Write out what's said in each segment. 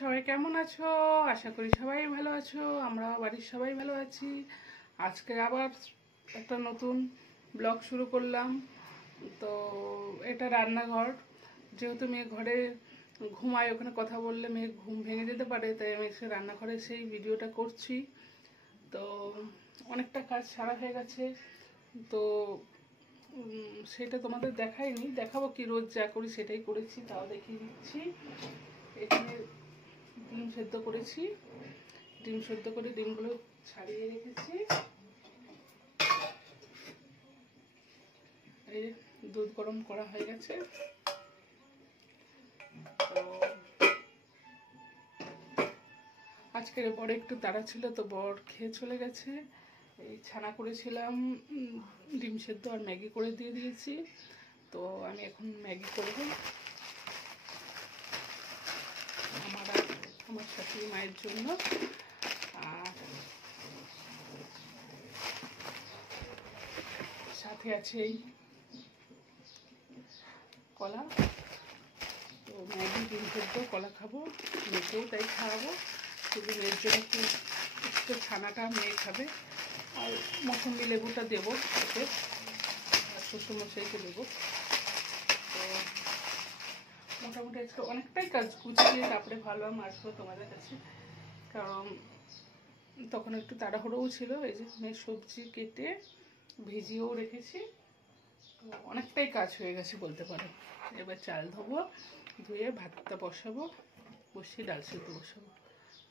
সবাই কেমন আছো? আশা করি সবাই ভালো আছো। আমরা বাড়ির সবাই ভালো আছি। আজকে আবার একটা নতুন ব্লগ শুরু করলাম। তো এটা রান্নাঘর, যেহেতু মেয়ে ঘরে ঘুমায়, ওখানে কথা বললে মেয়ে ঘুম ভেঙে যেতে পারে, তাই আমি এসে রান্নাঘরে সেই ভিডিওটা করছি। তো অনেকটা কাজ সারা হয়ে গেছে, তো সেটা তোমাদের দেখাইনি, দেখাবো কি, রোজ যা করি সেটাই করেছি, তাও দেখিয়ে দিচ্ছি। এখানে ডিম সেদ্ধ করেছি, ডিম সেদ্ধ করে ডিমগুলো ছাড়িয়ে রেখেছি। এই দুধ গরম করা হয়ে গেছে। তো আজকের বড় একটু তাড়া ছিল, তো বর খেয়ে চলে গেছে। এই ছানা করেছিলাম, ডিম সেদ্ধ আর ম্যাগি করে দিয়ে দিয়েছি। তো আমি এখন ম্যাগি করব আমার শাশুড়ি মায়ের জন্য। আর সাথে আছে এই কলা। তো ম্যাগি, ডিম সেদ্ধ, কলা খাবো, মেয়েকেও তাই খাওয়াবো। শুধু মেয়ের জন্য একটু ছানাটা মেয়ে খাবে, আর মৌসুমি লেবুটা দেবো ওকে, আর শ্বশুরমশাইকে দেবো। তো মোটামুটি আজকে অনেকটাই কাজ গুছিয়ে তারপরে ভাবলাম আসবো তোমাদের কাছে, কারণ তখন একটু তাড়াহুড়োও ছিল। এই যে মেয়ের সবজি কেটে ভিজিয়েও রেখেছি, তো অনেকটাই কাজ হয়ে গেছে বলতে পারো। এবার চাল ধোবো, ধুয়ে ভাতটা বসাবো, বসিয়ে ডাল সেদ্ধ বসাবো।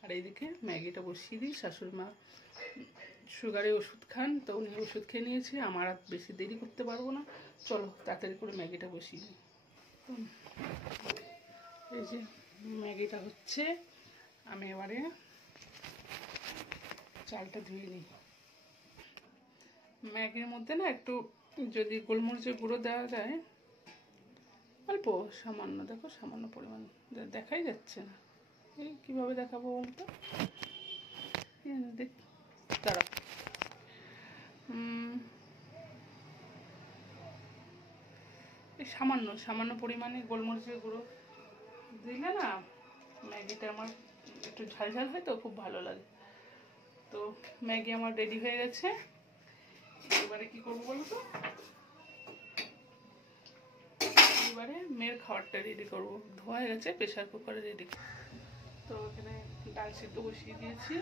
আর এইদিকে ম্যাগিটা বসিয়ে দিই। শাশুড়ি মা সুগারের ওষুধ খান, তো উনি ওষুধ খেয়ে নিয়েছে, আমার আর বেশি দেরি করতে পারবো না। চলো তাড়াতাড়ি করে ম্যাগিটা বসিয়ে দিই। এই যে ম্যাগিটা হচ্ছে, আমি এবারে চালটা ধুয়ে নিই। ম্যাগির মধ্যে না একটু যদি গোলমরিচের গুঁড়ো দেওয়া যায়, অল্প সামান্য, দেখো সামান্য পরিমাণ, দেখাই যাচ্ছে না, এই কীভাবে দেখাবো বলতো, দাঁড়া, এই সামান্য সামান্য পরিমাণে গোলমরিচের গুঁড়ো দিলে না ম্যাগিটা আমার একটু ঝাল ঝাল হয়, তো খুব ভালো লাগে। তো ম্যাগি আমার রেডি হয়ে গেছে। এবারে কি করবো বলো তো, এবারে মেয়ের খাবারটা রেডি করবো। ধোয়া হয়ে গেছে, প্রেশার কুকারে রেডি। তো এখানে ডাল সিদ্ধ বসিয়ে দিয়েছি,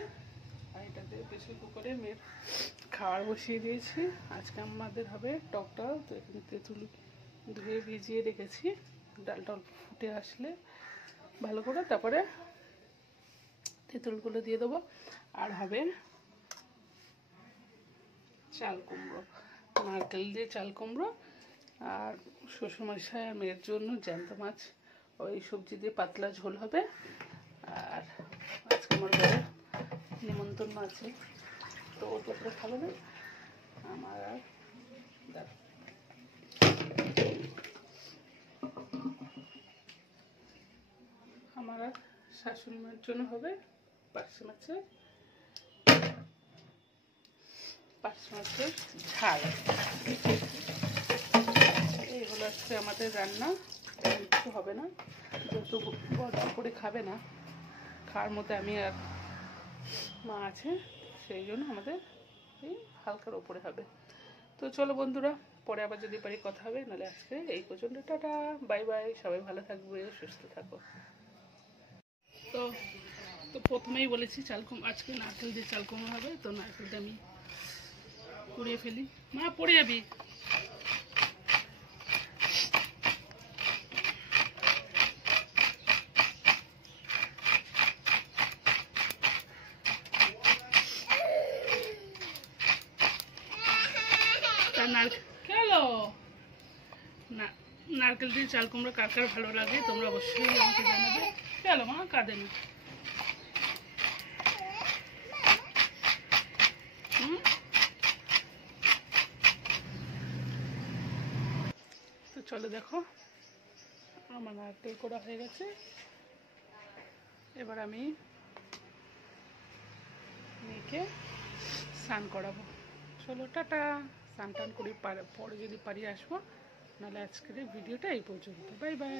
আর এটাতে প্রেশার কুকারে মেয়ের খাবার বসিয়ে দিয়েছি। আজকে আমাদের হবে টক ডাল। তো এখানে তেঁতুল ধুয়ে ভিজিয়ে রেখেছি, ডালটা অল্প ফুটে আসলে ভালো করে তারপরে তেঁতুলগুলো দিয়ে দেবো। আর হবে চাল কুমড়ো, নারকেল দিয়ে চাল কুমড়ো, আর শ্বশুরমশাই আর মেয়ের জন্য জ্যান্ত মাছ, ওই সবজি দিয়ে পাতলা ঝোল হবে। আর আজকে আমার ঘরে নিমন্ত্রণ আছে, তো ও তো করে খাবে না, আমার আর আমার আর শাশুড়ি মায়ের জন্য হবে পার্শে মাছের ঝাল। এই হলো আজকে আমাদের রান্না, কিছু হবে না, যেহেতু বড় করে খাবে না, খাওয়ার মধ্যে আমি আর মা আছে, সেই জন্য আমাদের এই হালকার ওপরে হবে। তো চলো বন্ধুরা, পরে আবার যদি পারি কথা হবে, নাহলে আজকে এই পর্যন্ত, টাটা, বাই বাই, সবাই ভালো থাকবে, সুস্থ থাকো। তো তো প্রথমেই বলেছি আজকে নারকেল দিয়ে চাল কুমড়ো হবে, তো নারকেলটা আমি কুড়িয়ে ফেলি। মা পড়ে যাবি। নারকেল দিয়ে চাল কুমড়ো কার কার ভালো লাগে তোমরা অবশ্যই আমাকে জানাবে। চলো মা, কাঁদে না। তো চলো দেখো, আমার নারকেল করা হয়ে গেছে। এবার আমি মেয়েকে স্নান করাবো। চলো টাটা, স্নান টান করি, পরে যদি পারি আসবো, নাহলে আজকের ভিডিওটা এই পর্যন্ত, বাই বাই।